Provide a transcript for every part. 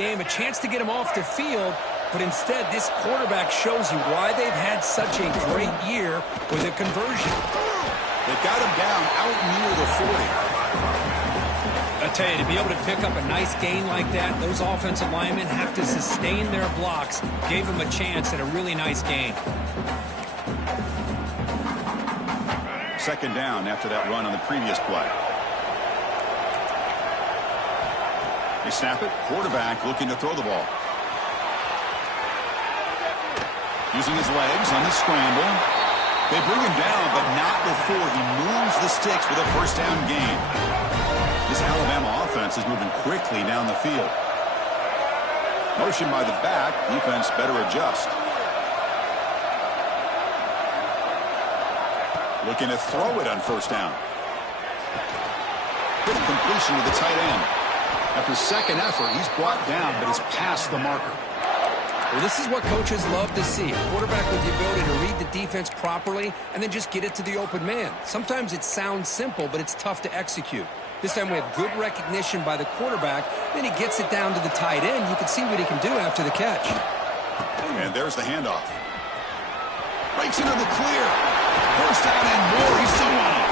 game, a chance to get him off the field. But instead, this quarterback shows you why they've had such a great year with a conversion. They got him down out near the 40. I tell you, to be able to pick up a nice gain like that, those offensive linemen have to sustain their blocks. Gave him a chance at a really nice gain. Second down after that run on the previous play. They snap it. Quarterback looking to throw the ball. Using his legs on the scramble. They bring him down, but not before he moves the sticks with a first down gain. This Alabama offense is moving quickly down the field. Motion by the back. Defense better adjust. Looking to throw it on first down. Good completion to the tight end. After second effort, he's brought down, but is past the marker. Well, this is what coaches love to see. A quarterback with the ability to read the defense properly and then just get it to the open man. Sometimes it sounds simple, but it's tough to execute. This time we have good recognition by the quarterback. Then he gets it down to the tight end. You can see what he can do after the catch. And there's the handoff. Breaks into the clear. First down and more. He's still on it.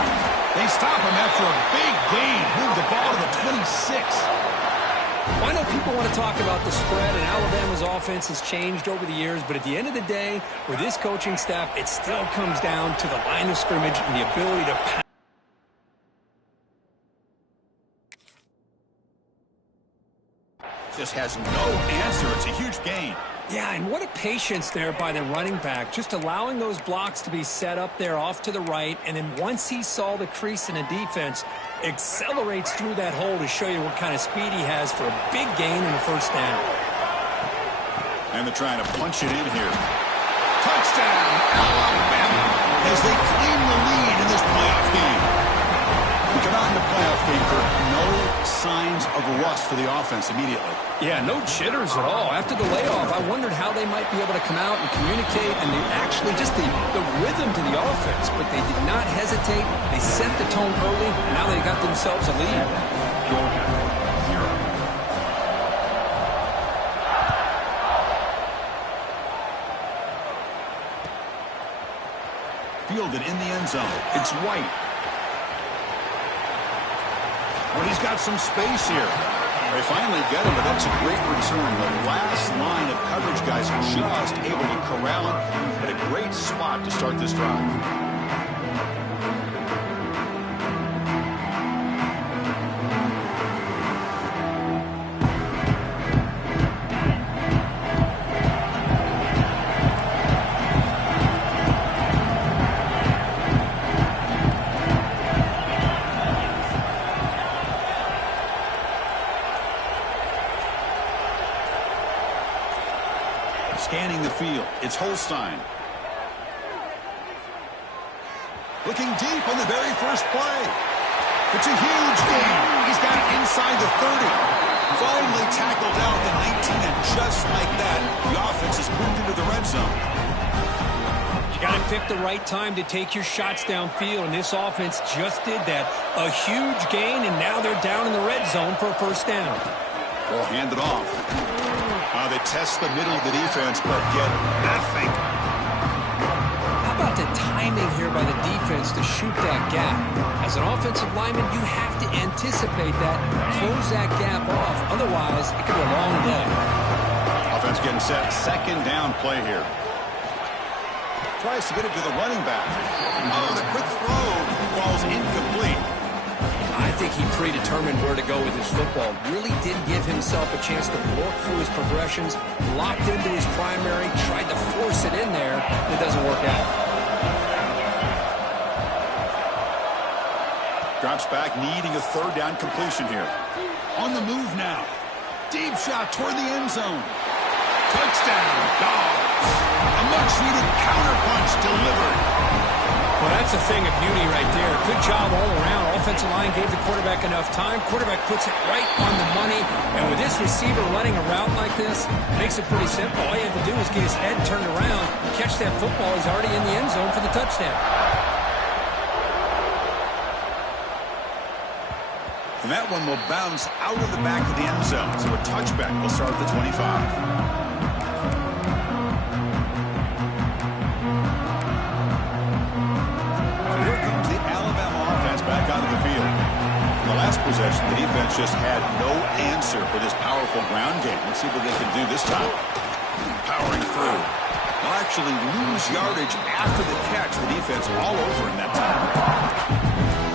They stop him after a big gain. Move the ball to the 26. Well, I know people want to talk about the spread, and Alabama's offense has changed over the years, but at the end of the day, with this coaching staff, it still comes down to the line of scrimmage and the ability to pass. Just has no answer. It's a huge gain. Yeah, and what a patience there by the running back, just allowing those blocks to be set up there off to the right, and then once he saw the crease in the defense, accelerates through that hole to show you what kind of speed he has for a big gain and a first down. And they're trying to punch it in here. Touchdown, Alabama, as they claim the lead in this playoff game. We come out in the playoff game for no signs of rust for the offense immediately. Yeah, no jitters at all. After the layoff, I wondered how they might be able to come out and communicate and actually just the rhythm to the offense. But they did not hesitate. They set the tone early, and now they got themselves a lead. Fielded in the end zone. It's White. Well, he's got some space here. They finally get him, but that's a great return. The last line of coverage guys are just able to corral him at a great spot to start this drive. Scanning the field, it's Holstein. Looking deep on the very first play. It's a huge gain. He's got it inside the 30. Finally tackled down at the 19, and just like that, the offense has moved into the red zone. You got to pick the right time to take your shots downfield, and this offense just did that. A huge gain, and now they're down in the red zone for a first down. Ball handed off. They test the middle of the defense, but get nothing. How about the timing here by the defense to shoot that gap? As an offensive lineman, you have to anticipate that, close that gap off. Otherwise, it could be a long day. Offense getting set. Second down play here. Tries to get it to the running back. Oh, the quick throw falls incomplete. I think he predetermined where to go with his football. Really did give himself a chance to work through his progressions, locked into his primary, tried to force it in there. It doesn't work out. Drops back, needing a third down completion here. On the move now. Deep shot toward the end zone. Touchdown, Dogs. A much-needed counterpunch delivered. Well, that's a thing of beauty right there. Good job all around. Offensive line gave the quarterback enough time. Quarterback puts it right on the money. And with this receiver running a route like this, it makes it pretty simple. All you have to do is get his head turned around, catch that football. He's already in the end zone for the touchdown. And that one will bounce out of the back of the end zone. So a touchback will start at the 25. So here comes the Alabama offense back onto the field. In the last possession, the defense just had no answer for this powerful ground game. Let's see what they can do this time. Powering through. They'll actually lose yardage after the catch. The defense all over in that time.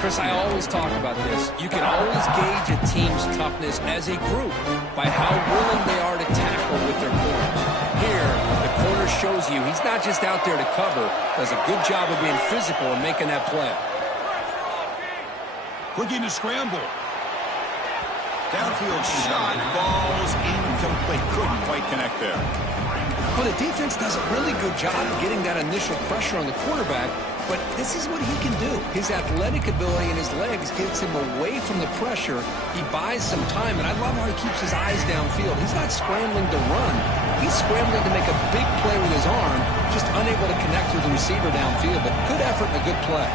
Chris, I always talk about this. You can always gauge a team's toughness as a group by how willing they are to tackle with their corners. Here, the corner shows you he's not just out there to cover, does a good job of being physical and making that play. Looking to scramble. Downfield shot, falls incomplete. Couldn't quite connect there. Well, the defense does a really good job of getting that initial pressure on the quarterback, but this is what he can do. His athletic ability and his legs gets him away from the pressure. He buys some time, and I love how he keeps his eyes downfield. He's not scrambling to run. He's scrambling to make a big play with his arm, just unable to connect with the receiver downfield, but good effort and a good play.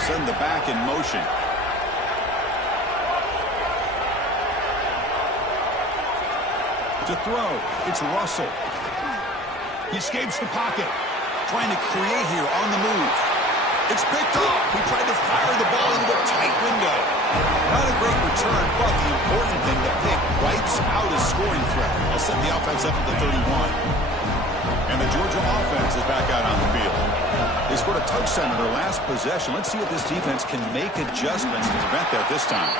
Send the back in motion. To throw, it's Russell. He escapes the pocket, trying to create here on the move. It's picked off. He tried to fire the ball into a tight window. Not a great return, but the important thing, the pick wipes out a scoring threat. They'll set the offense up at the 31. And the Georgia offense is back out on the field. They scored a touchdown in their last possession. Let's see if this defense can make adjustments to prevent that this time.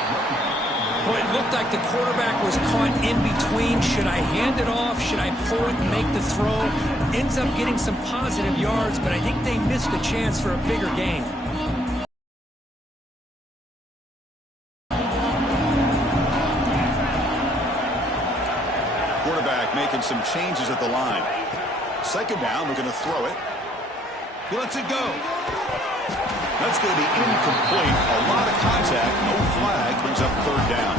Well, it looked like the quarterback was caught in between. Should I hand it off? Should I pull it and make the throw? Ends up getting some positive yards, but I think they missed a chance for a bigger gain. Quarterback making some changes at the line. Second down, we're going to throw it. He lets it go. That's going to be incomplete. A lot of contact, no flag, brings up third down.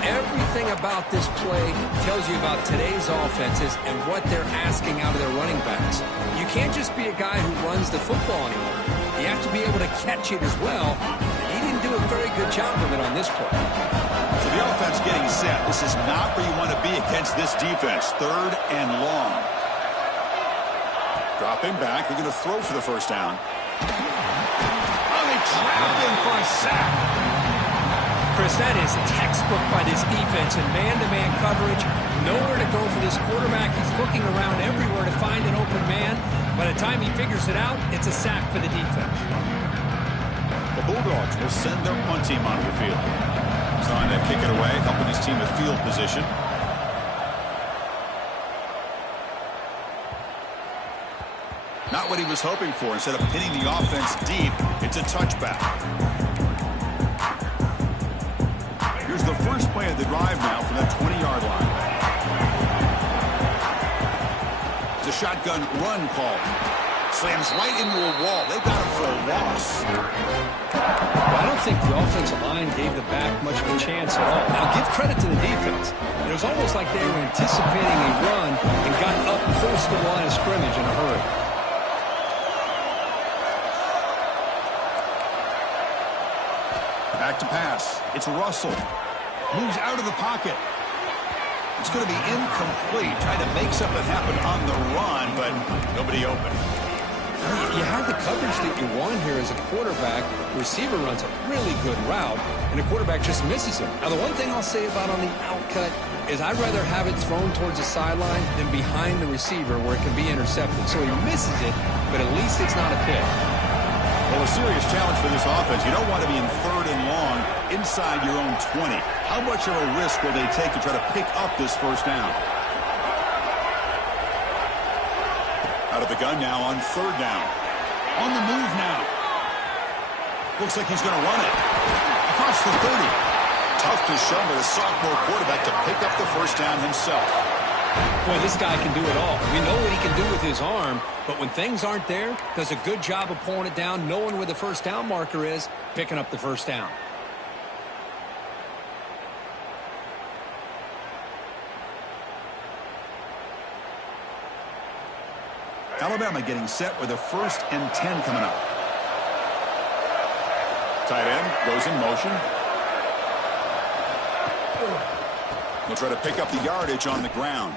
Everything about this play tells you about today's offenses and what they're asking out of their running backs. You can't just be a guy who runs the football anymore. You have to be able to catch it as well. He didn't do a very good job of it on this play. So the offense getting set. This is not where you want to be against this defense. Third and long. Dropping back. They're going to throw for the first down. Trapped him for a sack. Chris, that is textbook by this defense and man-to-man coverage. Nowhere to go for this quarterback. He's looking around everywhere to find an open man. By the time he figures it out, it's a sack for the defense. The Bulldogs will send their punt team onto the field. Trying to kick it away, helping his team with field position. Not what he was hoping for. Instead of pinning the offense deep, it's a touchback. Here's the first play of the drive now from that 20-yard line. It's a shotgun run call. Slams right into a wall. They got him for a loss. Well, I don't think the offensive line gave the back much of a chance at all. Now, give credit to the defense. It was almost like they were anticipating a run and got up close to the line of scrimmage in a hurry. Back to pass. It's Russell. Moves out of the pocket. It's going to be incomplete. Trying to make something happen on the run, but nobody open. You have the coverage that you want here as a quarterback. The receiver runs a really good route, and the quarterback just misses him. Now, the one thing I'll say about on the outcut is I'd rather have it thrown towards the sideline than behind the receiver where it can be intercepted. So he misses it, but at least it's not a pick. Well, a serious challenge for this offense. You don't want to be in third and long inside your own 20. How much of a risk will they take to try to pick up this first down? Out of the gun now on third down. On the move now. Looks like he's going to run it. Across the 30. Tough to show by the sophomore quarterback to pick up the first down himself. Boy, this guy can do it all. We know what he can do with his arm, but when things aren't there, does a good job of pulling it down, knowing where the first down marker is, picking up the first down. Alabama getting set with a 1st and 10 coming up. Tight end goes in motion. He'll try to pick up the yardage on the ground.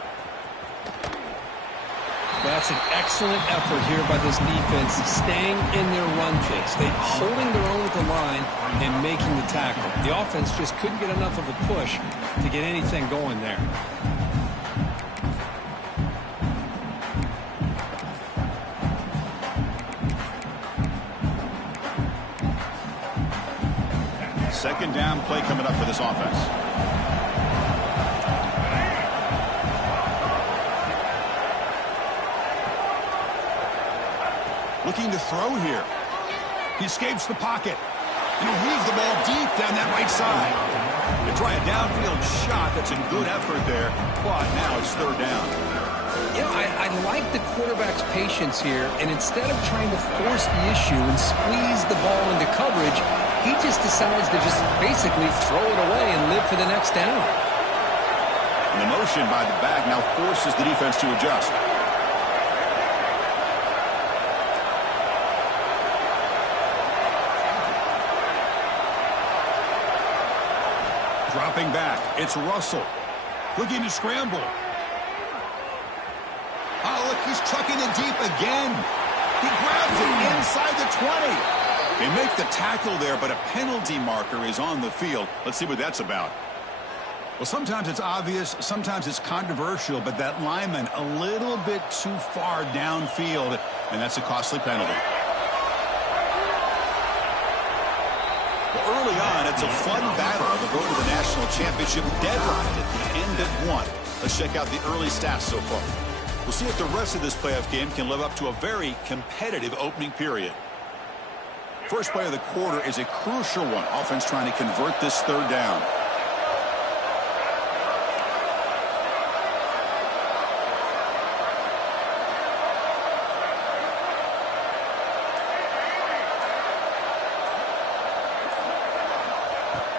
That's an excellent effort here by this defense, staying in their run fits. They're holding their own at the line and making the tackle. The offense just couldn't get enough of a push to get anything going there. Second down play coming up for this offense. Looking to throw here. He escapes the pocket. And he'll weave the ball deep down that right side. They try a downfield shot. That's a good effort there. But now it's third down. You know, I like the quarterback's patience here. And instead of trying to force the issue and squeeze the ball into coverage, he just decides to just basically throw it away and live for the next down. And the motion by the back now forces the defense to adjust. Dropping back, it's Russell. Looking to scramble. Oh, look, he's chucking it deep again. He grabs it inside the 20. They make the tackle there, but a penalty marker is on the field. Let's see what that's about. Well, sometimes it's obvious, sometimes it's controversial, but that lineman a little bit too far downfield, and that's a costly penalty. Well, early on, it's a fun battle on the road to the national championship, deadlocked at the end at 1. Let's check out the early stats so far. We'll see if the rest of this playoff game can live up to a very competitive opening period. First play of the quarter is a crucial one. Offense trying to convert this third down.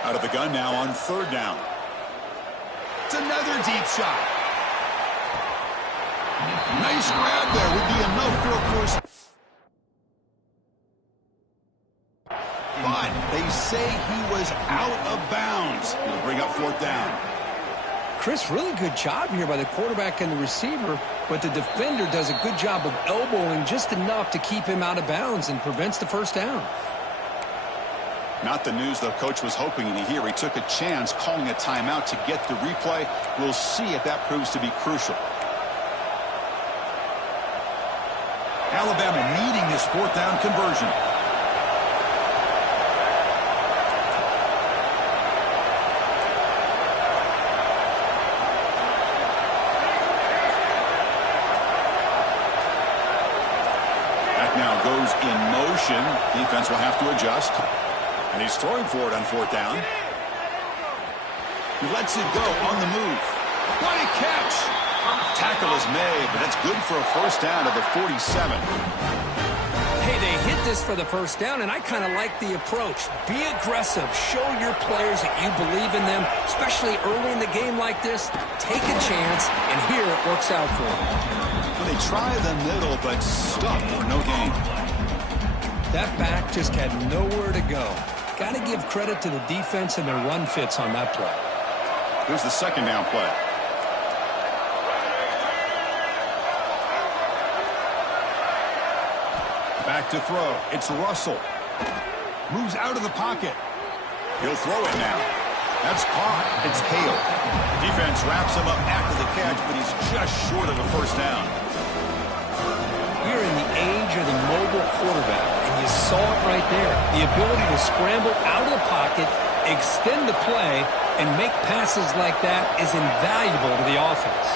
Out of the gun now on third down. It's another deep shot. Nice grab there. Would be enough for a first. But they say he was out of bounds. It'll bring up fourth down. Chris, really good job here by the quarterback and the receiver, but the defender does a good job of elbowing just enough to keep him out of bounds and prevents the first down. Not the news the coach was hoping to hear. He took a chance calling a timeout to get the replay. We'll see if that proves to be crucial. Alabama needing this fourth down conversion. That now goes in motion. Defense will have to adjust. And he's throwing for it on fourth down. He lets it go on the move. What a catch! Tackle is made, but that's good for a first down to the 47. Hey, they hit this for the first down, and I kind of like the approach. Be aggressive. Show your players that you believe in them, especially early in the game like this. Take a chance, and here it works out for them. Well, they try the middle, but stuck for no gain. That back just had nowhere to go. Got to give credit to the defense and their run fits on that play. Here's the second down play. Back to throw. It's Russell. Moves out of the pocket. He'll throw it now. That's caught. It's Hale. Defense wraps him up after the catch, but he's just short of a first down. We're in the age of the mobile quarterback, and you saw it right there. The ability to scramble out of the pocket, extend the play, and make passes like that is invaluable to the offense.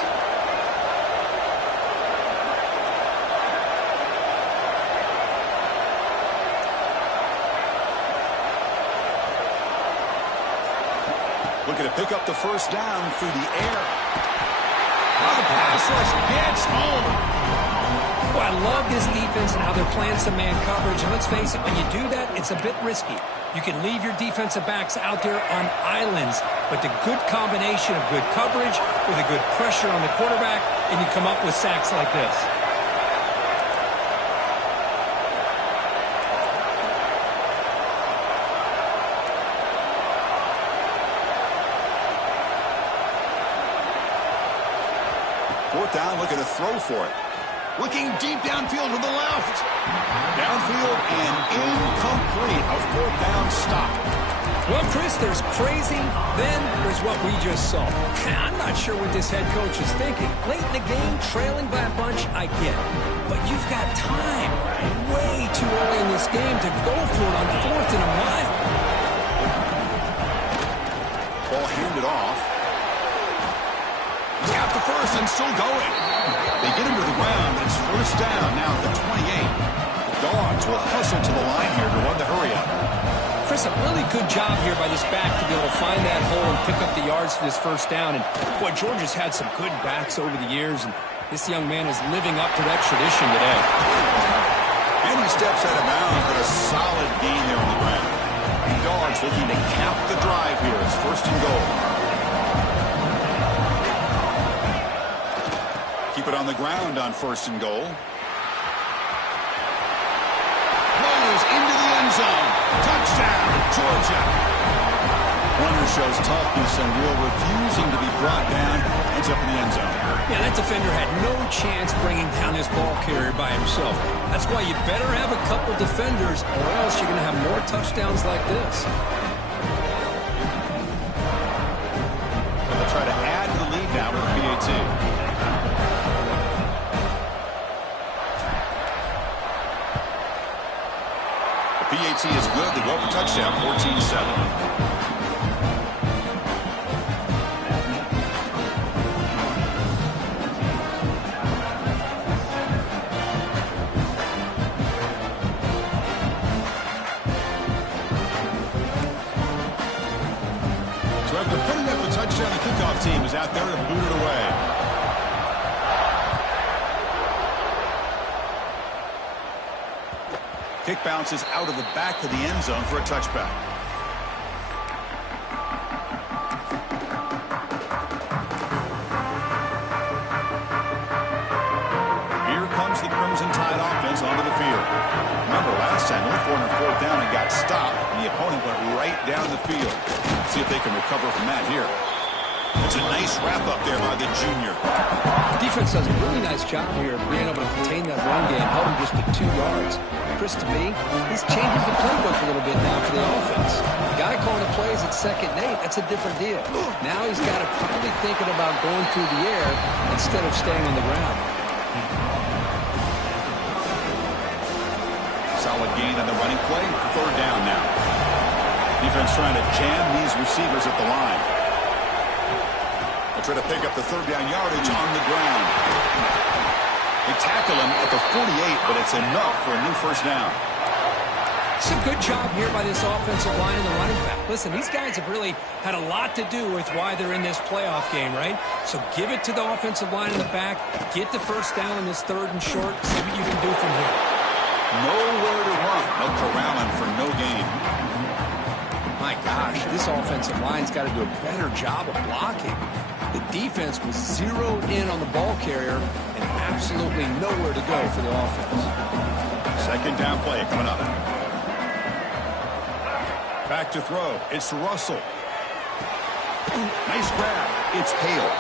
Looking to pick up the first down through the air. Oh, the pass rush gets home. Well, I love this defense and how they're playing some man coverage. And let's face it, when you do that, it's a bit risky. You can leave your defensive backs out there on islands, but the good combination of good coverage with a good pressure on the quarterback, and you come up with sacks like this. Fourth down, looking to throw for it. Looking deep downfield to the left. Downfield and incomplete. A fourth down stop. Well, Chris, there's crazy, then there's what we just saw. I'm not sure what this head coach is thinking. Late in the game, trailing by a bunch, I get it. But you've got time, way too early in this game to go for it on 4th and a mile. Ball handed off. He's got the first and still going. They get him to the ground, but it's first down now at the 28. The Dogs will hustle to the line here to run the hurry up. Chris, a really good job here by this back to be able to find that hole and pick up the yards for this first down. And, boy, Georgia's had some good backs over the years, and this young man is living up to that tradition today. And he steps out of bounds, but a solid gain there on the ground. The Dogs looking to cap the drive here. It's first and goal. Keep it on the ground on first and goal. Blows into the end zone. Touchdown, Georgia. Runner shows toughness and will refusing to be brought down. Ends up in the end zone. Yeah, that defender had no chance bringing down this ball carrier by himself. That's why you better have a couple defenders, or else you're going to have more touchdowns like this. They'll try to add to the lead now with the PAT. PAT is good. They go for touchdown, 14-7. So after putting up the touchdown, the kickoff team is out there to boot it away. Kick bounces out of the back of the end zone for a touchback. Here comes the Crimson Tide offense onto the field. Remember last time, they were on 4th down and got stopped, and the opponent went right down the field. Let's see if they can recover from that here. It's a nice wrap-up there by the junior. Defense does a really nice job here of being able to contain that run game, held him just to 2 yards. Chris, to me, this changes the playbook a little bit now for the offense. The guy calling the plays at 2nd and 8, that's a different deal. Now he's got to probably thinking about going through the air instead of staying on the ground. Solid gain on the running play. 3rd down now. Defense trying to jam these receivers at the line. They'll try to pick up the 3rd down yardage on the ground. They tackle him at the 48, but it's enough for a new first down. It's a good job here by this offensive line and the running back. Listen, these guys have really had a lot to do with why they're in this playoff game, right? So give it to the offensive line in the back. Get the first down in this 3rd and short. See what you can do from here. Nowhere to run. They'll corral him for no gain. My gosh, this offensive line's got to do a better job of blocking. The defense was zeroed in on the ball carrier and absolutely nowhere to go for the offense. 2nd down play coming up. Back to throw. It's Russell. Nice grab. It's Hale.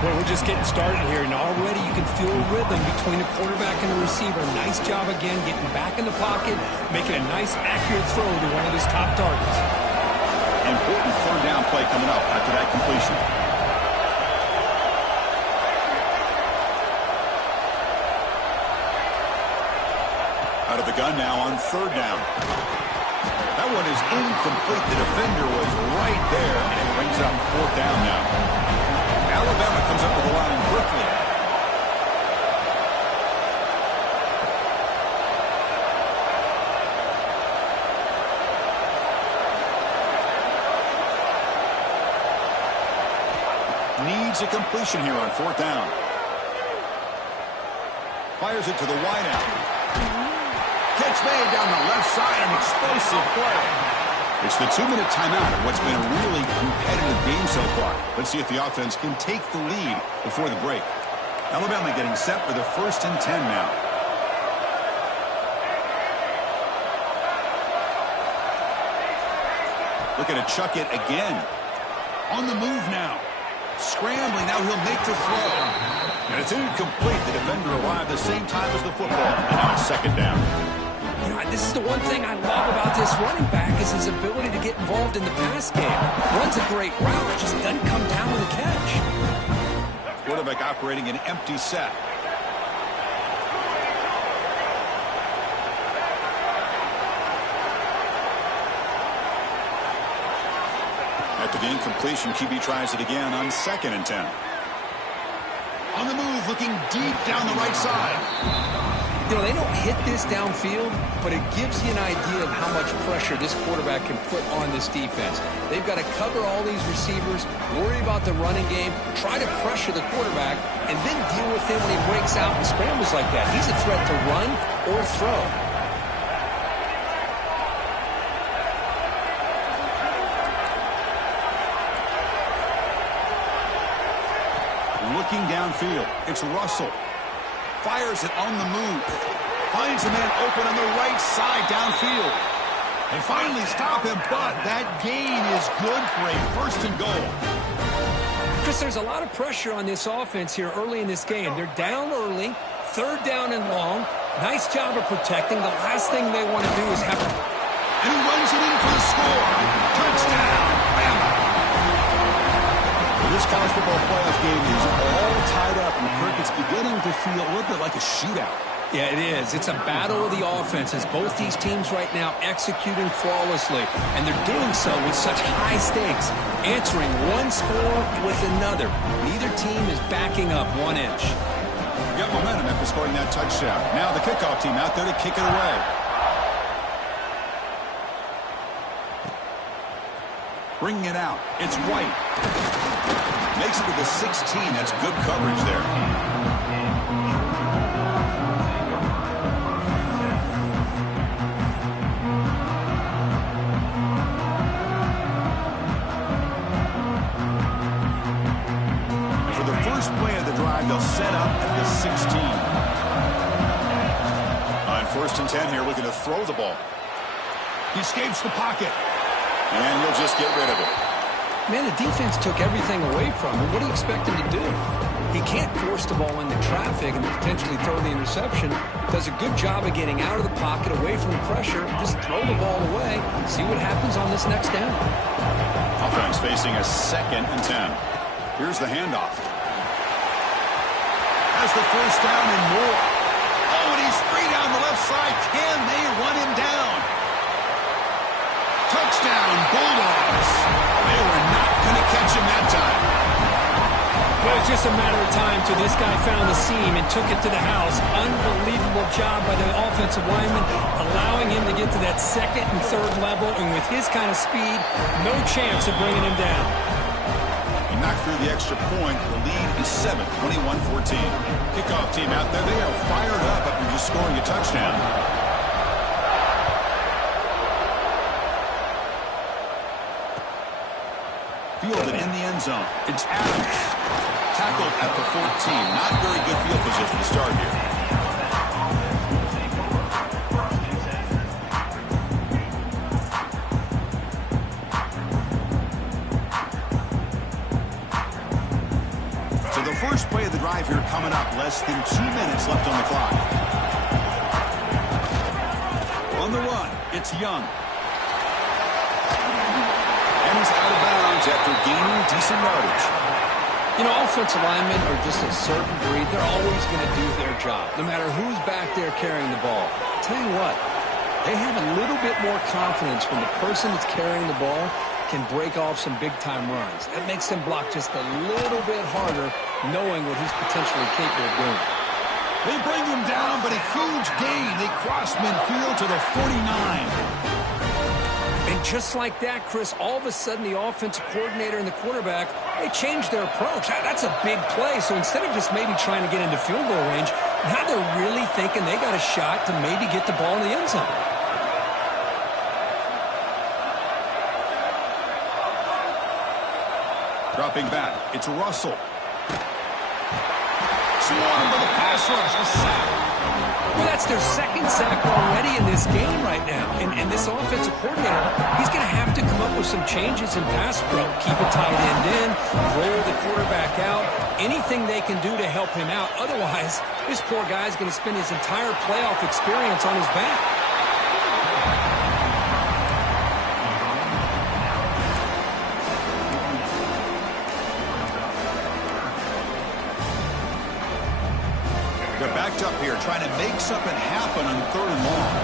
Well, we're just getting started here, and already you can feel a rhythm between the quarterback and the receiver. Nice job again getting back in the pocket, making a nice, accurate throw to one of his top targets. Important 3rd down play coming up after that completion. Out of the gun now on 3rd down. That one is incomplete. The defender was right there, and it brings up 4th down now. Alabama comes up with the line quickly. Needs a completion here on 4th down. Fires it to the wideout. Catch made down the left side, an explosive play. It's the 2-minute timeout of what's been a really competitive game so far. Let's see if the offense can take the lead before the break. Alabama getting set for the 1st and 10 now. Looking to chuck it again. On the move now. Scrambling, now he'll make the throw. And it's incomplete. The defender arrived the same time as the football. And now it's second down. You know, this is the one thing I love about this running back is his ability to get involved in the pass game. Runs a great route, just doesn't come down with a catch. Quarterback operating an empty set. After the incompletion, QB tries it again on 2nd and 10. On the move, looking deep down the right side. You know, they don't hit this downfield, but it gives you an idea of how much pressure this quarterback can put on this defense. They've got to cover all these receivers, worry about the running game, try to pressure the quarterback, and then deal with him when he breaks out and scrambles like that. He's a threat to run or throw. Looking downfield, it's Russell. Fires it on the move. Finds a man open on the right side downfield. They finally stop him, but that gain is good for a 1st and goal. Chris, there's a lot of pressure on this offense here early in this game. They're down early, 3rd down and long. Nice job of protecting. The last thing they want to do is have to... And he runs it in for the score. Touchdown, Bama. This college football playoff game is all tied up, and Kirk, it's beginning to feel a little bit like a shootout. Yeah, it is. It's a battle of the offenses. Both these teams right now executing flawlessly, and they're doing so with such high stakes, answering one score with another. Neither team is backing up 1 inch. Got momentum after scoring that touchdown. Now the kickoff team out there to kick it away. Bringing it out. It's White. Makes it to the 16. That's good coverage there. For the first play of the drive, they'll set up at the 16. On 1st and 10 here, looking to throw the ball. He escapes the pocket. And he'll just get rid of it. Man, the defense took everything away from him. What do you expect him to do? He can't force the ball into traffic and potentially throw the interception. Does a good job of getting out of the pocket, away from the pressure. Just throw the ball away. See what happens on this next down. Offense facing a 2nd and 10. Here's the handoff. Has the 1st down and more. Oh, and he's free down the left side. Can they run him down? Touchdown, Bulldogs. They were not going to catch him that time. Well, it's just a matter of time till this guy found the seam and took it to the house. Unbelievable job by the offensive lineman, allowing him to get to that 2nd and 3rd level, and with his kind of speed, no chance of bringing him down. He knocked through the extra point. The lead is 7, 21-14. Kickoff team out there. They are fired up after just scoring a touchdown. Fielded in the end zone. It's Adams. Tackled at the 14. Not very good field position to start here. So the first play of the drive here coming up. Less than 2 minutes left on the clock. On the run, it's Young. And he's out of bounds after gaining decent yardage. You know, offensive linemen are just a certain breed. They're always going to do their job, no matter who's back there carrying the ball. I'll tell you what, they have a little bit more confidence when the person that's carrying the ball can break off some big-time runs. That makes them block just a little bit harder, knowing what he's potentially capable of doing. They bring him down, but a huge gain. They cross midfield to the 49. And just like that, Chris, all of a sudden the offensive coordinator and the quarterback, they changed their approach. That's a big play. So instead of just maybe trying to get into field goal range, now they're really thinking they got a shot to maybe get the ball in the end zone. Dropping back, it's Russell. swarmed by the pass rush. A sack. Well, that's their second sack already in this game right now. And this offensive coordinator, he's going to have to come up with some changes in pass pro. Keep a tight end in, roll the quarterback out, anything they can do to help him out. Otherwise, this poor guy's going to spend his entire playoff experience on his back. They're backed up here, trying to make something happen on 3rd and long.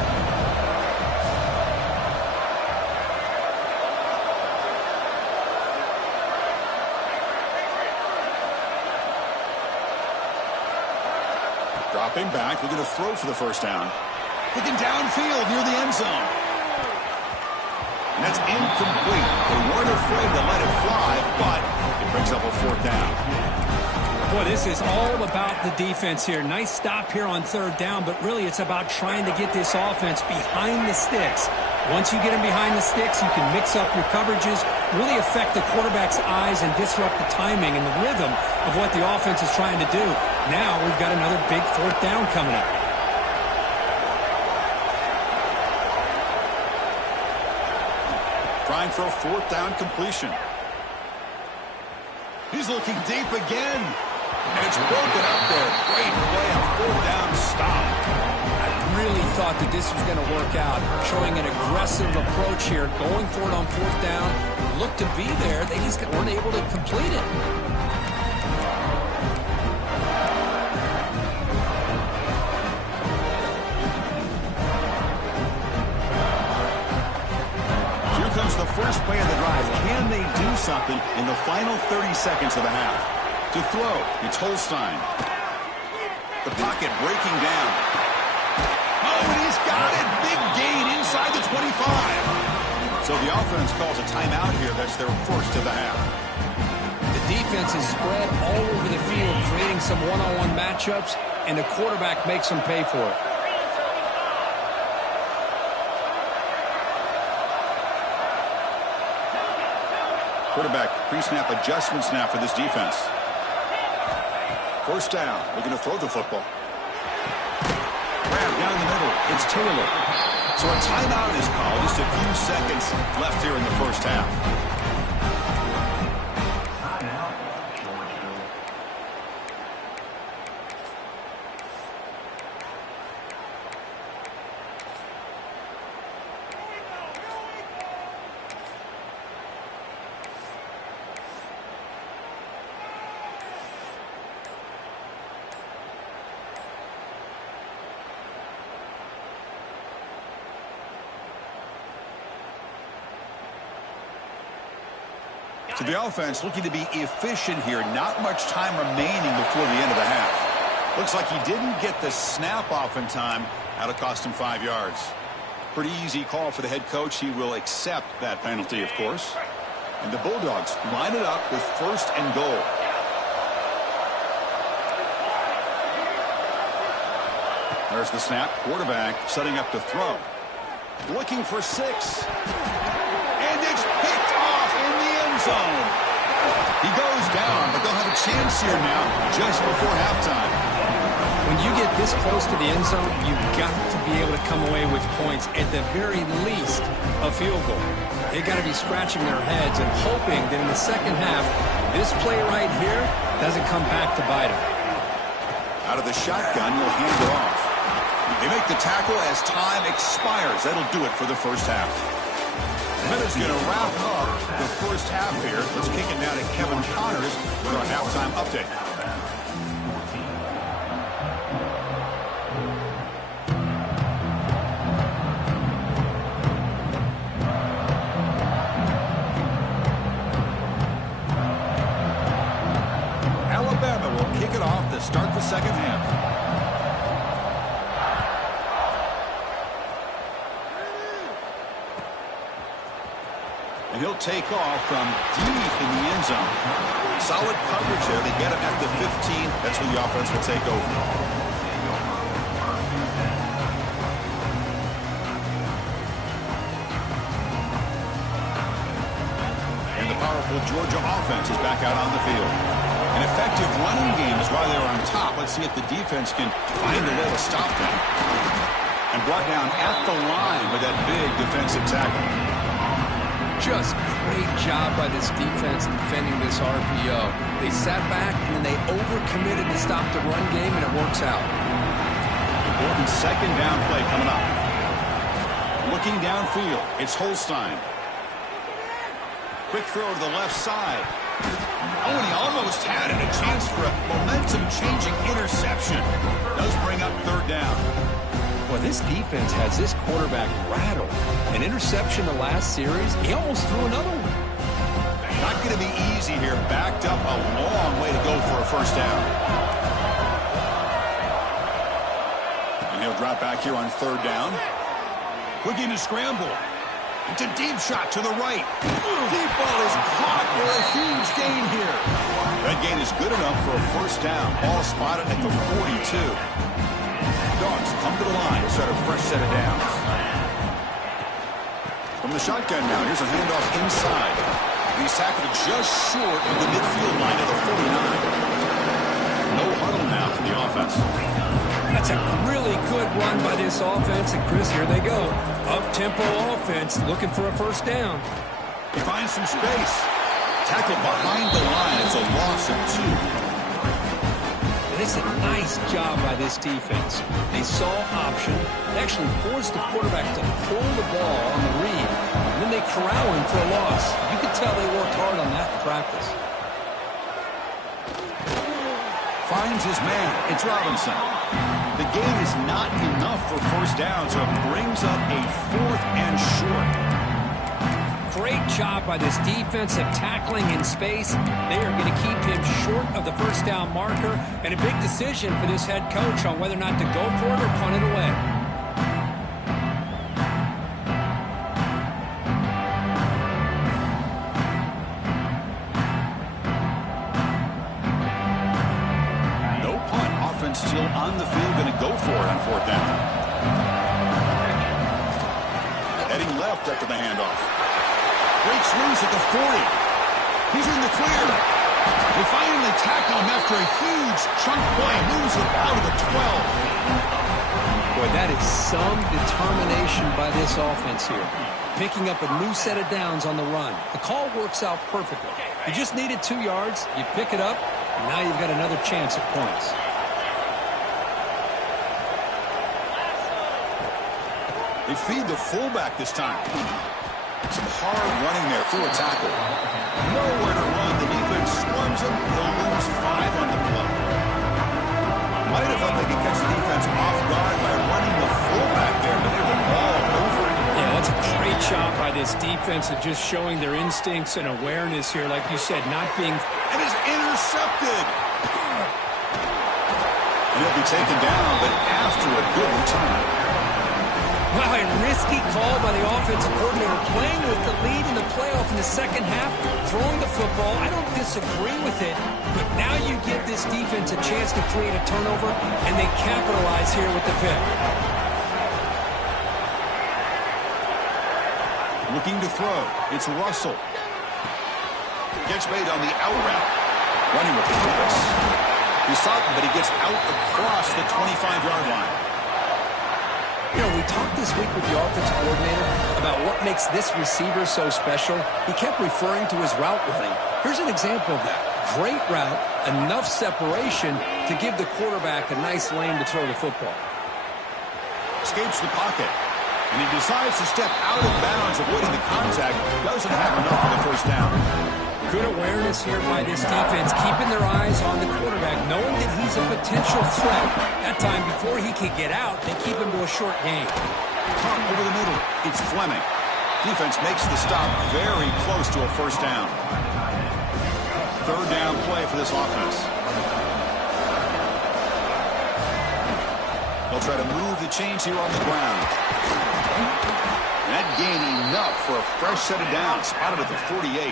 Dropping back, looking to throw for the first down. Looking downfield near the end zone. And that's incomplete. They weren't afraid to let it fly, but it brings up a 4th down. Boy, this is all about the defense here. Nice stop here on 3rd down, but really it's about trying to get this offense behind the sticks. Once you get them behind the sticks, you can mix up your coverages, really affect the quarterback's eyes and disrupt the timing and the rhythm of what the offense is trying to do. Now we've got another big 4th down coming up. Trying for a 4th down completion. He's looking deep again. And it's broken up there. Great play, a 4th down stop. I really thought that this was going to work out. Showing an aggressive approach here, going for it on 4th down. Looked to be there. They just weren't able to complete it. Here comes the first play of the drive. Can they do something in the final 30 seconds of the half? To throw, it's Holstein. The pocket breaking down. Oh, and he's got it. Big gain inside the 25. So the offense calls a timeout here. That's their first of the half. The defense is spread all over the field, creating some one-on-one matchups, and the quarterback makes them pay for it. Quarterback pre-snap adjustment snap for this defense. First down, looking to throw the football. Grab down the middle, it's Taylor. So a timeout is called, just a few seconds left here in the first half. So the offense looking to be efficient here. Not much time remaining before the end of the half. Looks like he didn't get the snap off in time. That'll cost him 5 yards. Pretty easy call for the head coach. He will accept that penalty, of course. And the Bulldogs line it up with 1st and goal. There's the snap. Quarterback setting up to throw. Looking for 6. And it's picked off in the end zone. He goes down, but they'll have a chance here now just before halftime. When you get this close to the end zone, you've got to be able to come away with points, at the very least, a field goal. They've got to be scratching their heads and hoping that in the second half, this play right here doesn't come back to bite them. Out of the shotgun, he'll hand it off. They make the tackle as time expires. That'll do it for the first half. Minutes going to wrap up the first half here. Let's kick it down to Kevin Connors for our halftime update. Alabama will kick it off to start the second half. And he'll take off from deep in the end zone. Solid coverage there. They get him at the 15. That's where the offense will take over. And the powerful Georgia offense is back out on the field. An effective running game is why they're on top. Let's see if the defense can find a way to stop them. And brought down at the line with that big defensive tackle. Just great job by this defense defending this RPO. They sat back and then they overcommitted to stop the run game, and it works out. Important second down play coming up. Looking downfield, it's Holstein. Quick throw to the left side. Oh, and he almost had it, a chance for a momentum-changing interception. Does bring up third down. Well, this defense has this quarterback rattled. An interception the last series, he almost threw another one. Not going to be easy here. Backed up a long way to go for a first down. And he'll drop back here on third down. Looking to scramble. It's a deep shot to the right. Deep ball is caught for a huge gain here. That gain is good enough for a first down. Ball spotted at the 42. Dogs come to the line to start a fresh set of downs. From the shotgun now, here's a handoff inside. He's tackled just short of the midfield line of the 49. No huddle now for the offense. That's a really good run by this offense. And, Chris, here they go. Up-tempo offense looking for a first down. He finds some space. Tackled behind the line. It's a loss of 2. And it's a nice job by this defense. They saw option. They actually forced the quarterback to pull the ball on the read. And then they corral him for a loss. You can tell they worked hard on that in practice. Finds his man. It's Robinson. The gain is not enough for first down, so it brings up a 4th and short. Great job by this defensive tackling in space. They are going to keep him short of the first down marker, and a big decision for this head coach on whether or not to go for it or punt it away. No punt. Offense still on the field, going to go for it on 4th down. Heading left after the handoff. Breaks loose at the 40. He's in the clear. They finally tackle him after a huge chunk play. Moves him out of the 12. Boy, that is some determination by this offense here. Picking up a new set of downs on the run. The call works out perfectly. You just needed 2 yards. You pick it up, and now you've got another chance at points. They feed the fullback this time. Some hard running there through a tackle. Nowhere to run. The defense swarms him. They'll lose 5 on the play. Might have thought they could catch the defense off guard by running the fullback there, but they were all over it. Yeah, that's a great job by this defense of just showing their instincts and awareness here, like you said, not being... It is intercepted. He'll be taken down, but after a good return. Wow, a risky call by the offensive coordinator, playing with the lead in the playoff in the second half, throwing the football. I don't disagree with it, but now you give this defense a chance to create a turnover, and they capitalize here with the pick. Looking to throw. It's Russell. Gets made on the out route. Running with the pass. He's stopped, but he gets out across the 25-yard line. You know, we talked this week with the offensive coordinator about what makes this receiver so special. He kept referring to his route running. Here's an example of that. Great route, enough separation to give the quarterback a nice lane to throw the football. Escapes the pocket, and he decides to step out of bounds, avoiding the contact. Doesn't have enough for the first down. Good awareness here by this defense, keeping their eyes on the quarterback, knowing that he's a potential threat. That time, before he can get out, they keep him to a short gain. Punt over the middle. It's Fleming. Defense makes the stop very close to a first down. Third down play for this offense. They'll try to move the chains here on the ground. That gain enough for a fresh set of downs, spotted at the 48.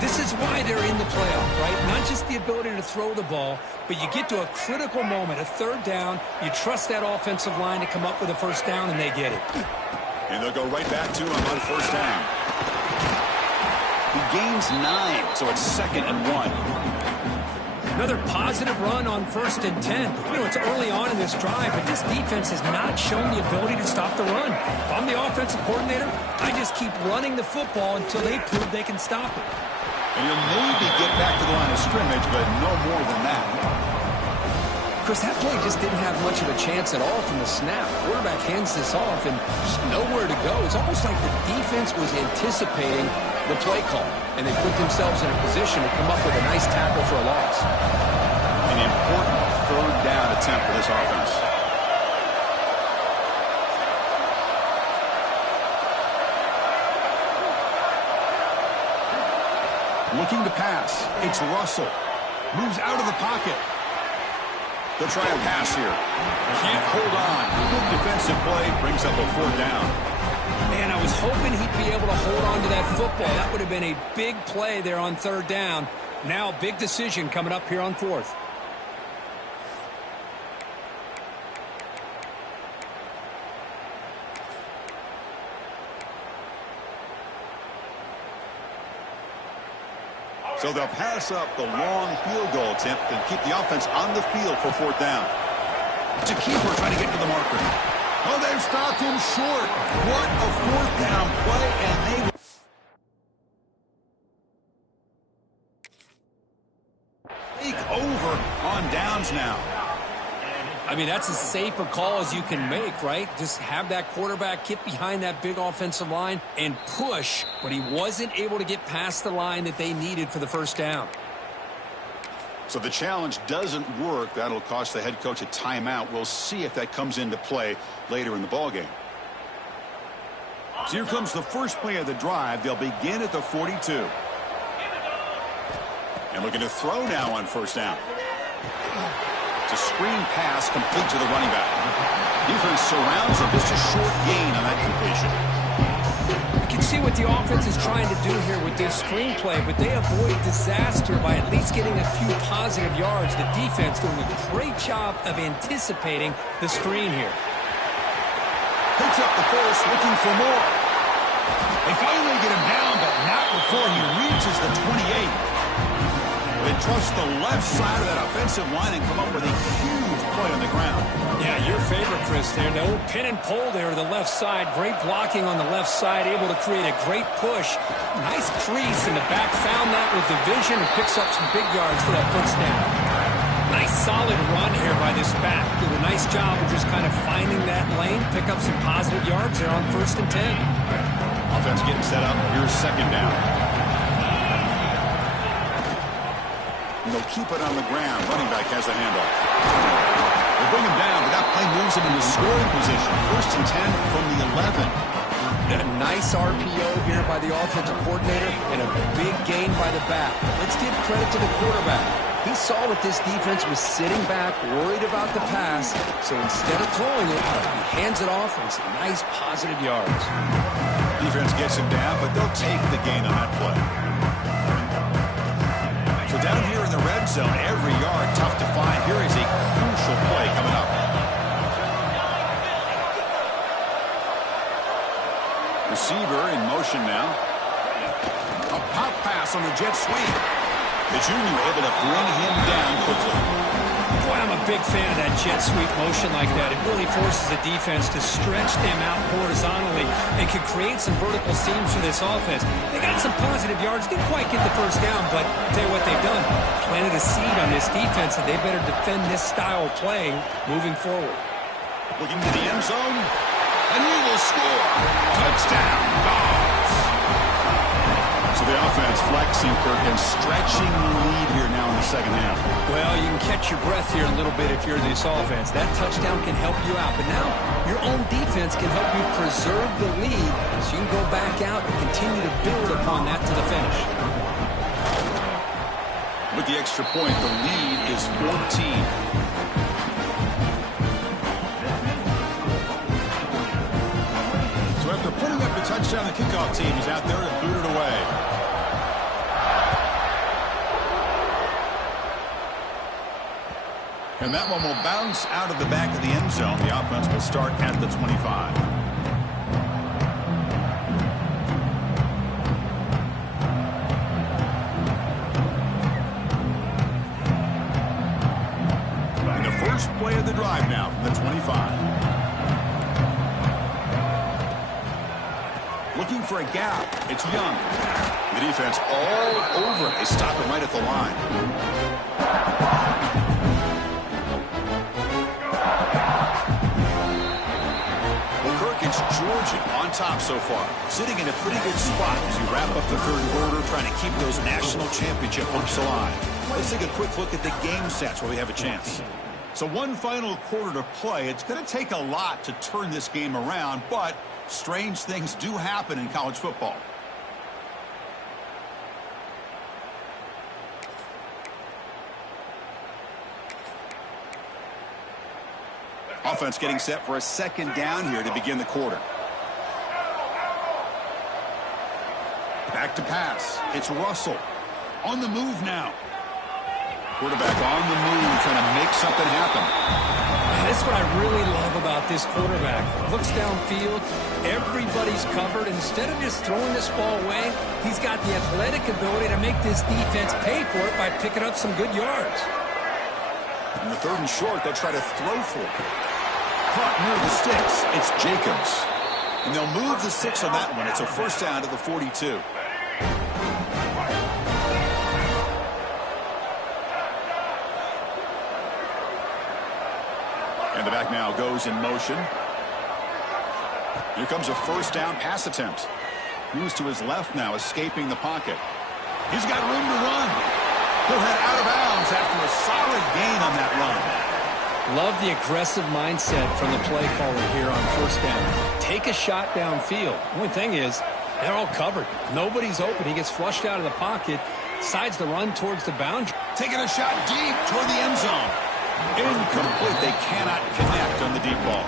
This is why they're in the playoff, right? Not just the ability to throw the ball, but you get to a critical moment, a third down, you trust that offensive line to come up with a first down, and they get it. And they'll go right back to him on first down. He gains 9, so it's 2nd and 1. Another positive run on 1st and 10. You know, it's early on in this drive, but this defense has not shown the ability to stop the run. If I'm the offensive coordinator, I just keep running the football until they prove they can stop it. And you'll maybe get back to the line of scrimmage, but no more than that. Chris, that play just didn't have much of a chance at all from the snap. Quarterback hands this off and just nowhere to go. It's almost like the defense was anticipating the play call, and they put themselves in a position to come up with a nice tackle for a loss. An important 3rd down attempt for this offense. Looking to pass. It's Russell. Moves out of the pocket. They'll try a pass here. Can't hold on. Good defensive play. Brings up a 4th down. Man, I was hoping he'd be able to hold on to that football. That would have been a big play there on 3rd down. Now, big decision coming up here on 4th. So they'll pass up the long field goal attempt and keep the offense on the field for 4th down. It's a keeper trying to get to the marker. Oh, they've stopped him short. What a 4th down play, and they take over on downs now. I mean, that's as safe a call as you can make, right? Just have that quarterback get behind that big offensive line and push, but he wasn't able to get past the line that they needed for the 1st down. So the challenge doesn't work. That'll cost the head coach a timeout. We'll see if that comes into play later in the ballgame. So here comes the first play of the drive. They'll begin at the 42. And looking to throw now on 1st down. It's a screen pass complete to the running back. Defense surrounds him. Just a short gain on that completion. You can see what the offense is trying to do here with this screen play, but they avoid disaster by at least getting a few positive yards. The defense doing a great job of anticipating the screen here. Picks up the first, looking for more. They finally get him down, but not before he reaches the 28. They trust the left side of that offensive line and come up with a huge play on the ground. Yeah, your favorite, Chris, there. No pin and pull there to the left side. Great blocking on the left side, able to create a great push. Nice crease in the back. Found that with the vision and picks up some big yards for that 1st down. Nice solid run here by this back. Did a nice job of just kind of finding that lane, pick up some positive yards there on 1st and 10. Offense getting set up. Here's 2nd down. And they'll keep it on the ground. Running back has the handoff. They bring him down, but that play moves him into scoring position. 1st and 10 from the 11. A nice RPO here by the offensive coordinator and a big gain by the back. Let's give credit to the quarterback. He saw that this defense was sitting back, worried about the pass, so instead of throwing it, he hands it off and some nice positive yards. Defense gets him down, but they'll take the gain on that play. So down here in the red zone, every yard tough to find. Here is a crucial play coming up. Receiver in motion now. A pop pass on the jet sweep. The junior able to bring him down quickly. Boy, I'm a big fan of that jet sweep motion like that. It really forces the defense to stretch them out horizontally and can create some vertical seams for this offense. They got some positive yards. Didn't quite get the 1st down, but I'll tell you what they've done. Planted a seed on this defense, and they better defend this style of play moving forward. Looking to the end zone, and he will score. Touchdown, Dogs. So the offense flexing, Kirk, and stretching the lead here now in the 2nd half. Well, you can catch your breath here a little bit if you're this offense. That touchdown can help you out, but now your own defense can help you preserve the lead so you can go back out and continue to build upon that to the finish. With the extra point, the lead is 14. After putting up the touchdown, the kickoff team is out there to boot it away. And that one will bounce out of the back of the end zone. The offense will start at the 25. first play of the drive now from the 25. Looking for a gap. It's Young. The defense all over it. They stop him right at the line. Well, Kirk, it's Georgia on top so far. Sitting in a pretty good spot as you wrap up the third quarter, trying to keep those national championship hopes alive. Let's take a quick look at the game stats where we have a chance. So one final quarter to play. It's going to take a lot to turn this game around, but strange things do happen in college football. Offense getting set for a second down here to begin the quarter. Back to pass. It's Russell. On the move now. Quarterback on the move, trying to make something happen. That's what I really love about this quarterback. Looks downfield, everybody's covered. Instead of just throwing this ball away, he's got the athletic ability to make this defense pay for it by picking up some good yards. In the third and short, they'll try to throw for it. Caught near the sticks. It's Jacobs. And they'll move the sticks on that one. It's a first down to the 42. And the back now goes in motion. Here comes a first down pass attempt. Moves to his left now, escaping the pocket. He's got room to run. He'll head out of bounds after a solid gain on that run. Love the aggressive mindset from the play caller here on first down. Take a shot downfield. The only thing is, they're all covered. Nobody's open. He gets flushed out of the pocket, decides to run towards the boundary. Taking a shot deep toward the end zone. Incomplete. They cannot connect on the deep ball.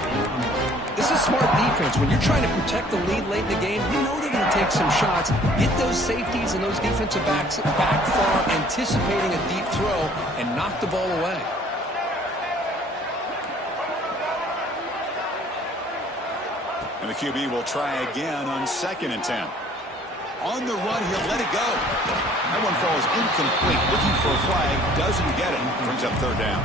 This is smart defense. When you're trying to protect the lead late in the game, you know they're going to take some shots, get those safeties and those defensive backs back far, anticipating a deep throw, and knock the ball away. And the QB will try again on 2nd and 10. On the run, he'll let it go. That one falls incomplete. Looking for a flag, doesn't get it. Brings up third down.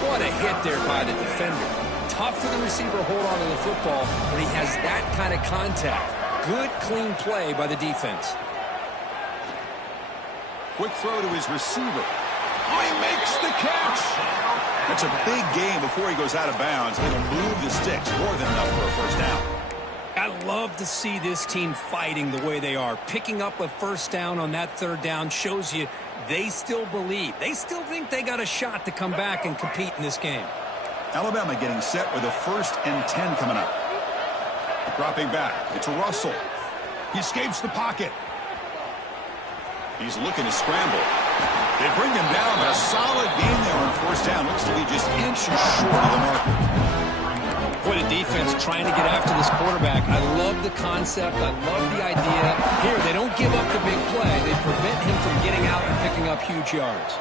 What a hit there by the defender. Tough for the receiver to hold on to the football when he has that kind of contact. Good, clean play by the defense. Quick throw to his receiver. Oh, he makes the catch. That's a big gain before he goes out of bounds. It'll move the sticks more than enough for a first down. I love to see this team fighting the way they are. Picking up a first down on that third down shows you they still believe. They still think they got a shot to come back and compete in this game. Alabama getting set with a 1st and 10 coming up. Dropping back. It's Russell. He escapes the pocket. He's looking to scramble. They bring him down, but a solid gain there on first down. Looks to be just inches short of the marker. What a defense trying to get after this quarterback. I love the concept. I love the idea. Here, they don't give up the big play. They prevent him from getting out and picking up huge yards.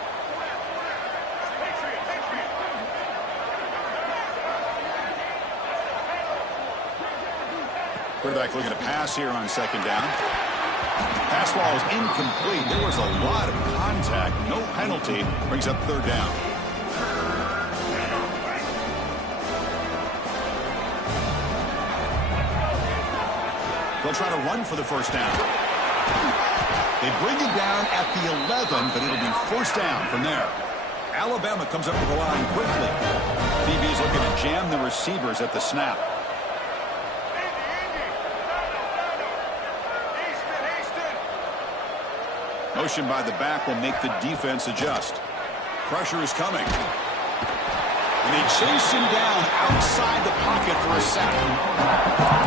Quarterback looking to pass here on 2nd down. Pass ball is incomplete. There was a lot of contact. No penalty. Brings up third down. They'll try to run for the first down. They bring him down at the 11, but it'll be first down from there. Alabama comes up to the line quickly. DB's looking to jam the receivers at the snap. Motion by the back will make the defense adjust. Pressure is coming. And they chase him down outside the pocket for a sack.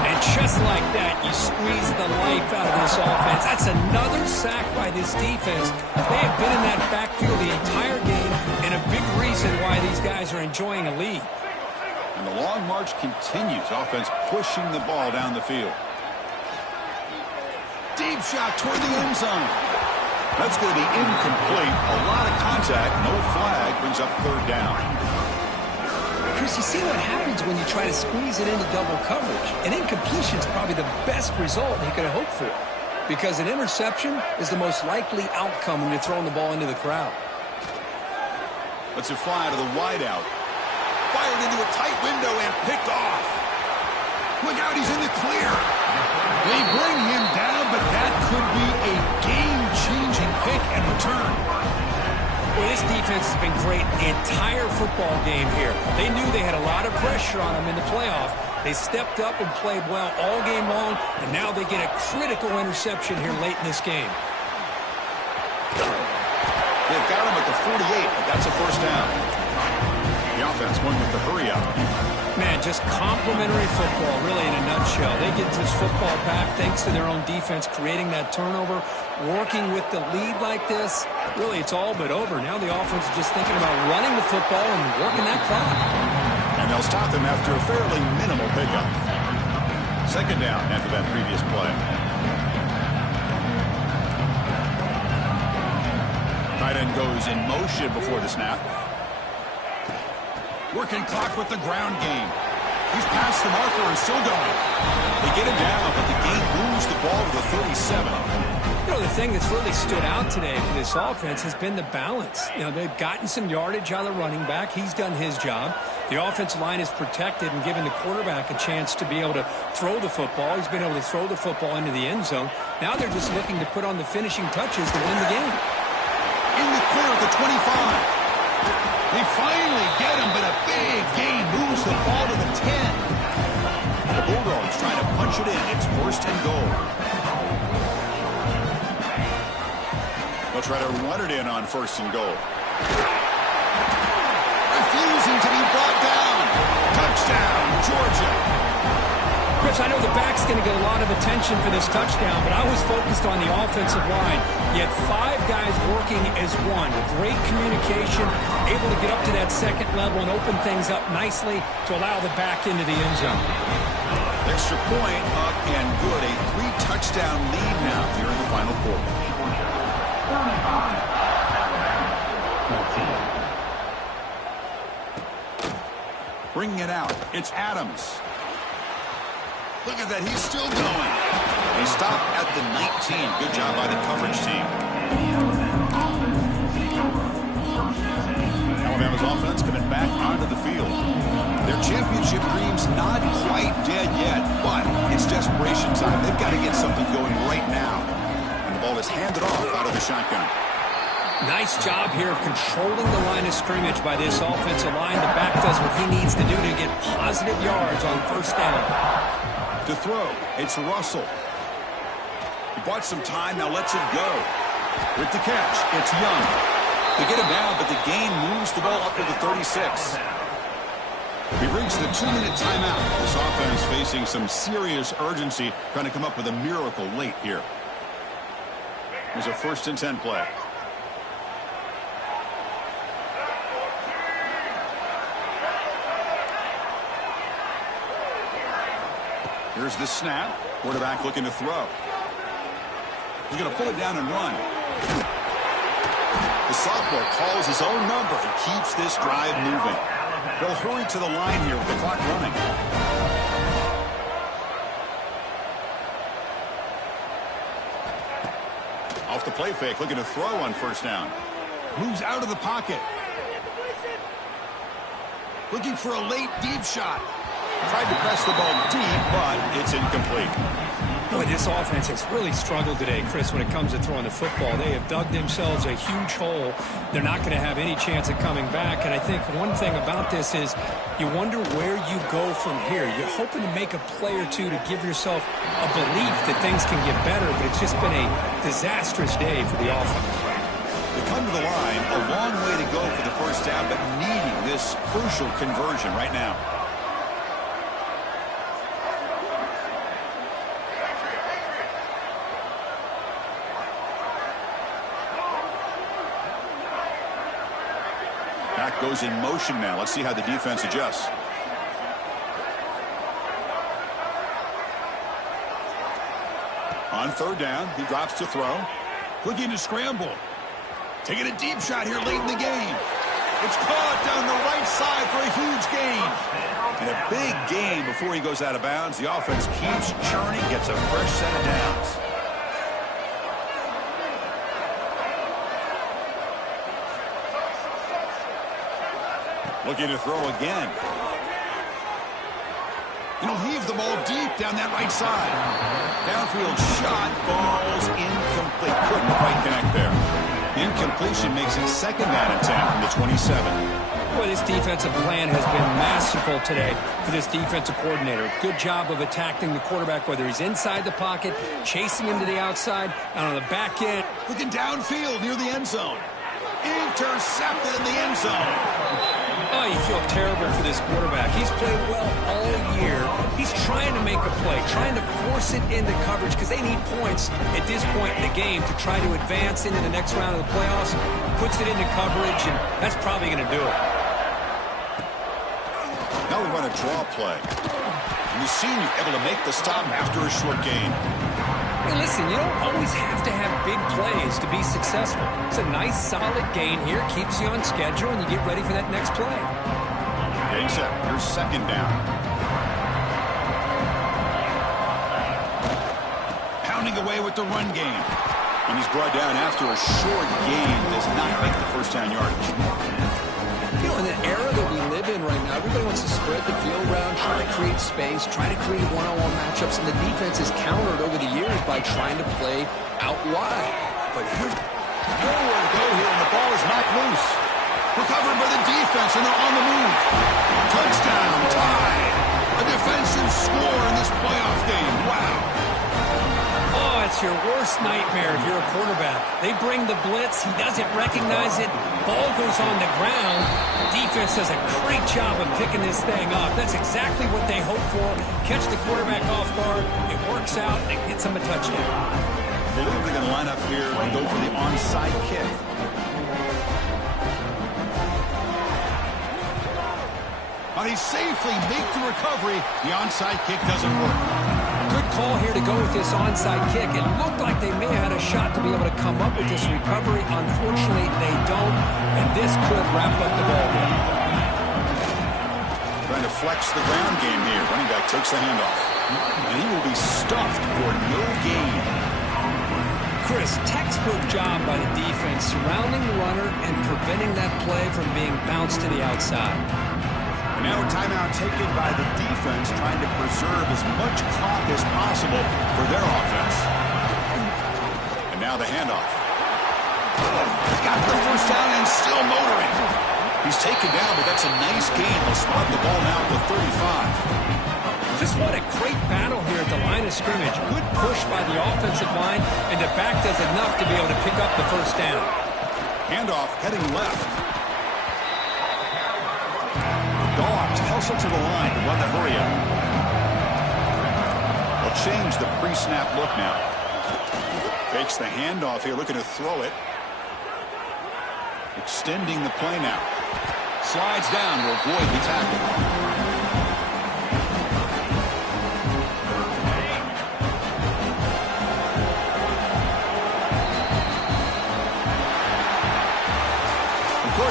And just like that, you squeeze the life out of this offense. That's another sack by this defense. They have been in that backfield the entire game, and a big reason why these guys are enjoying a lead. And the long march continues. Offense pushing the ball down the field. Deep shot toward the end zone. That's going to be incomplete. A lot of contact. No flag. Brings up third down. Chris, you see what happens when you try to squeeze it into double coverage. An incompletion is probably the best result he could have hoped for, because an interception is the most likely outcome when you're throwing the ball into the crowd. Lets it fly to the wideout. Fired into a tight window and picked off. Look out, he's in the clear. They bring him down, but that could be a game-changing pick and return. Well, this defense has been great the entire football game here. They knew they had a lot of pressure on them in the playoff. They stepped up and played well all game long, and now they get a critical interception here late in this game. They've got him at the 48, but that's a first down. The offense going with the hurry up. Man, just complimentary football, really, in a nutshell. They get this football back thanks to their own defense, creating that turnover, working with the lead like this. Really, it's all but over. Now the offense is just thinking about running the football and working that clock. And they'll stop him after a fairly minimal pickup. Second down after that previous play. Tight end goes in motion before the snap. Working clock with the ground game. He's past the marker and still going. They get him down, but the game moves the ball to the 37. You know, the thing that's really stood out today for this offense has been the balance. You know, they've gotten some yardage out of the running back. He's done his job. The offensive line is protected and given the quarterback a chance to be able to throw the football. He's been able to throw the football into the end zone. Now they're just looking to put on the finishing touches to win the game. In the clear at the 25. They finally get him, but a big gain moves the ball to the 10. The Bulldogs trying to punch it in. It's first and goal. They'll try to run it in on first and goal. Refusing to be brought down. Touchdown, Georgia. Chris, I know the back's going to get a lot of attention for this touchdown, but I was focused on the offensive line. You had 5 guys working as one. Great communication, able to get up to that second level and open things up nicely to allow the back into the end zone. Extra point up and good. A 3-touchdown lead now here in the final quarter. Bringing it out. It's Adams. Look at that. He's still going. They stop at the 19. Good job by the coverage team. Alabama's offense coming back onto the field. Their championship dream's not quite dead yet, but it's desperation time. They've got to get something going right now. And the ball is handed off out of the shotgun. Nice job here of controlling the line of scrimmage by this offensive line. The back does what he needs to do to get positive yards on first down. To throw, it's Russell. He bought some time, now lets it go. With the catch, it's Young. They get him down, but the gain moves the ball up to the 36. We've reached the 2-minute timeout. This offense facing some serious urgency, trying to come up with a miracle late here. Here's a 1st and 10 play. Here's the snap. Quarterback looking to throw. He's going to pull it down and run. The sophomore calls his own number and keeps this drive moving. They'll hurry to the line here with the clock running. Off the play fake, looking to throw on first down. Moves out of the pocket. Looking for a late deep shot. Tried to press the ball deep, but it's incomplete. Boy, this offense has really struggled today, Chris, when it comes to throwing the football. They have dug themselves a huge hole. They're not going to have any chance of coming back. And I think one thing about this is you wonder where you go from here. You're hoping to make a play or two to give yourself a belief that things can get better, but it's just been a disastrous day for the offense. They come to the line, a long way to go for the first down, but needing this crucial conversion right now. Back goes in motion now. Let's see how the defense adjusts. On third down, he drops to throw. Looking to scramble. Taking a deep shot here late in the game. It's caught down the right side for a huge gain. And a big gain before he goes out of bounds. The offense keeps churning, gets a fresh set of downs. Looking to throw again. And he'll heave the ball deep down that right side. Downfield shot falls incomplete. Couldn't quite connect there. Incompletion makes it 2nd down and 10 from the 27. Boy, this defensive plan has been masterful today for this defensive coordinator. Good job of attacking the quarterback, whether he's inside the pocket, chasing him to the outside, and on the back end. Looking downfield near the end zone. Intercepted in the end zone. Oh, you feel terrible for this quarterback. He's played well all year. He's trying to make a play, trying to force it into coverage because they need points at this point in the game to try to advance into the next round of the playoffs. Puts it into coverage, and that's probably going to do it. Now we run a draw play. And the senior able to make the stop after a short gain. Hey, listen, you don't always have to have big plays to be successful. It's a nice, solid gain here. Keeps you on schedule, and you get ready for that next play. Getting set. Here's 2nd down. Pounding away with the run game. And he's brought down after a short gain. Does not make the 1st down yardage. You know, in the era that we live in right now, everybody wants to spread the field around, try to create space, try to create one-on-one matchups, and the defense is countered over the years by trying to play out wide. But here's nowhere to go here, and the ball is knocked loose. Recovered by the defense, and they're on the move. Touchdown, tied. A defensive score in this playoff game. Wow. Oh, it's your worst nightmare if you're a quarterback. They bring the blitz. He doesn't recognize it. Ball goes on the ground. Defense does a great job of picking this thing up. That's exactly what they hope for. Catch the quarterback off guard. It works out, and it gets them a touchdown. I believe they're going to line up here and go for the onside kick. Now they safely make the recovery. The onside kick doesn't work. Good call here to go with this onside kick. It looked like they may have had a shot to be able to come up with this recovery. Unfortunately, they don't, and this could wrap up the ball game. Trying to flex the ground game here. Running back takes the handoff. And he will be stuffed for no gain. Chris, textbook job by the defense surrounding the runner and preventing that play from being bounced to the outside. And now a timeout taken by the defense, trying to preserve as much clock as possible for their offense. And now the handoff. Got the 1st down and still motoring. He's taken down, but that's a nice gain. They'll spot the ball now at the 35. Just what a great battle here at the line of scrimmage. Good push by the offensive line, and the back does enough to be able to pick up the 1st down. Handoff heading left. Dogs hustle to the line to run the hurry up. They'll change the pre-snap look now. Fakes the handoff here, looking to throw it. Extending the play now. Slides down to avoid the tackle.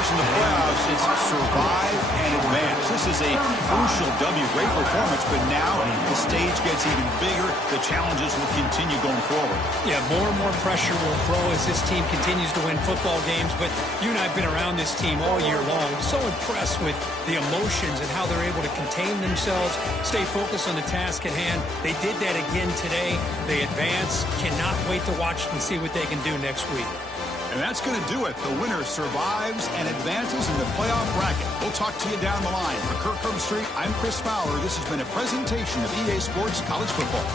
In the playoffs, it's survive and advance. This is a crucial W. Great performance, but now the stage gets even bigger. The challenges will continue going forward. Yeah, more and more pressure will grow as this team continues to win football games, but you and I have been around this team all year long. So impressed with the emotions and how they're able to contain themselves, stay focused on the task at hand. They did that again today. They advance. Cannot wait to watch and see what they can do next week. And that's going to do it. The winner survives and advances in the playoff bracket. We'll talk to you down the line. For Kirk Herbstreit, I'm Chris Fowler. This has been a presentation of EA Sports College Football.